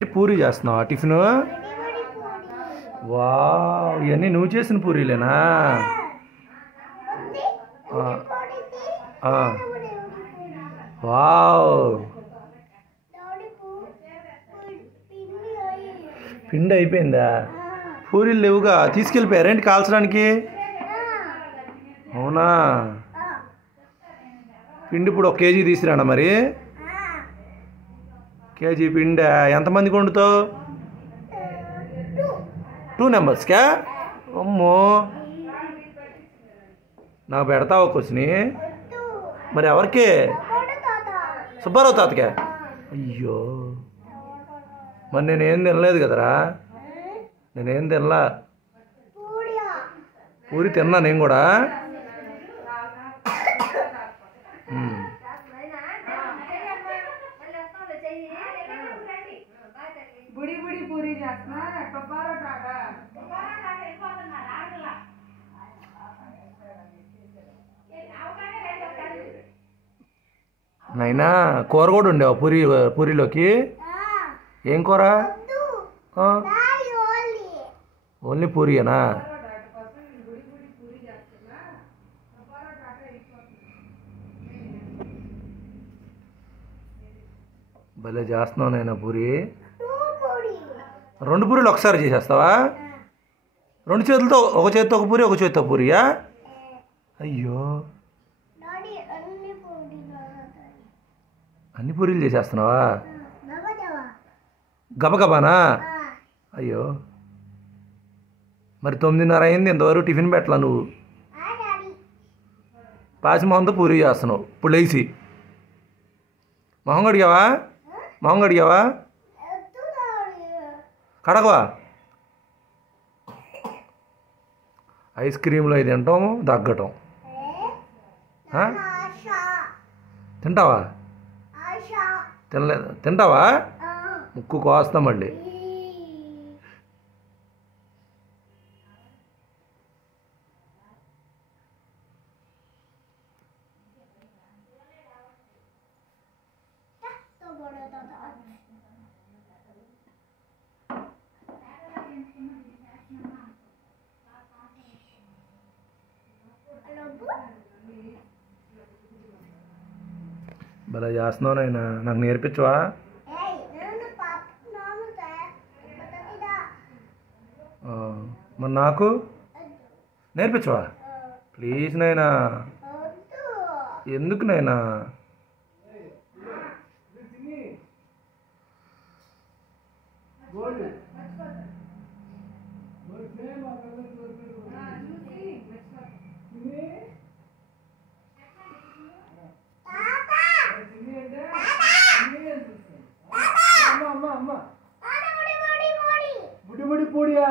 పూరి చేస్తున్నావా tiffin? Wow, ఇవన్నీ నువ్వు చేసిన పూరీలేనా? వావ్, పిండి అయిపోయిందా? పూరీలు లేవుగా, తీసుకెళ్ళిపోయారేంటి కాల్చడానికి? అవునా, పిండి ఇప్పుడు 1 కేజీ తీసుకురానా మరి? కేజీ పిండి ఎంతమందికి వండుతావు? 2 మెంబర్స్కా? అమ్మో, నాకు పెడతావా క్వశ్చని? మరి ఎవరికి? సుబ్బారావు తాతకే? అయ్యో, మరి నేనేం తినలేదు కదరా, నేనేం తినలా. పూరి తిన్నా నేను కూడా. నైనా కూర కూడా ఉండేవా పూరిలోకి? ఏం కూర? ఓన్లీ పూరియేనా? భలే చేస్తున్నావు నైనా పూరి. 2 పూరీలు ఒకసారి చేసేస్తావా? 2 చేతులతో, ఒక చేతితో ఒక పూరి, ఒక చేతితో పూరియా? అయ్యో, అన్ని పూరీలు చేసేస్తున్నావా? గబగబానా? అయ్యో, మరి 9:30 అయింది, ఇంతవరకు టిఫిన్ పెట్టలా నువ్వు. పాసిమొహంతో పూరి చేస్తున్నావు ఇప్పుడు లేచి. మొహం కడిగావా? మొహం కడిగావా? కడగవా? ఐస్ క్రీమ్లో ఇది తింటాం, దగ్గటం. తింటావా? తినలేదు. తింటావా? ముక్కు కోస్తా మళ్ళీ. భలే చేస్తున్నావు నాయనా, నాకు నేర్పించవా? మరి నాకు నేర్పించవా ప్లీజ్ నాయనా? ఎందుకు నాయనా? బుడి బుడి పూడియా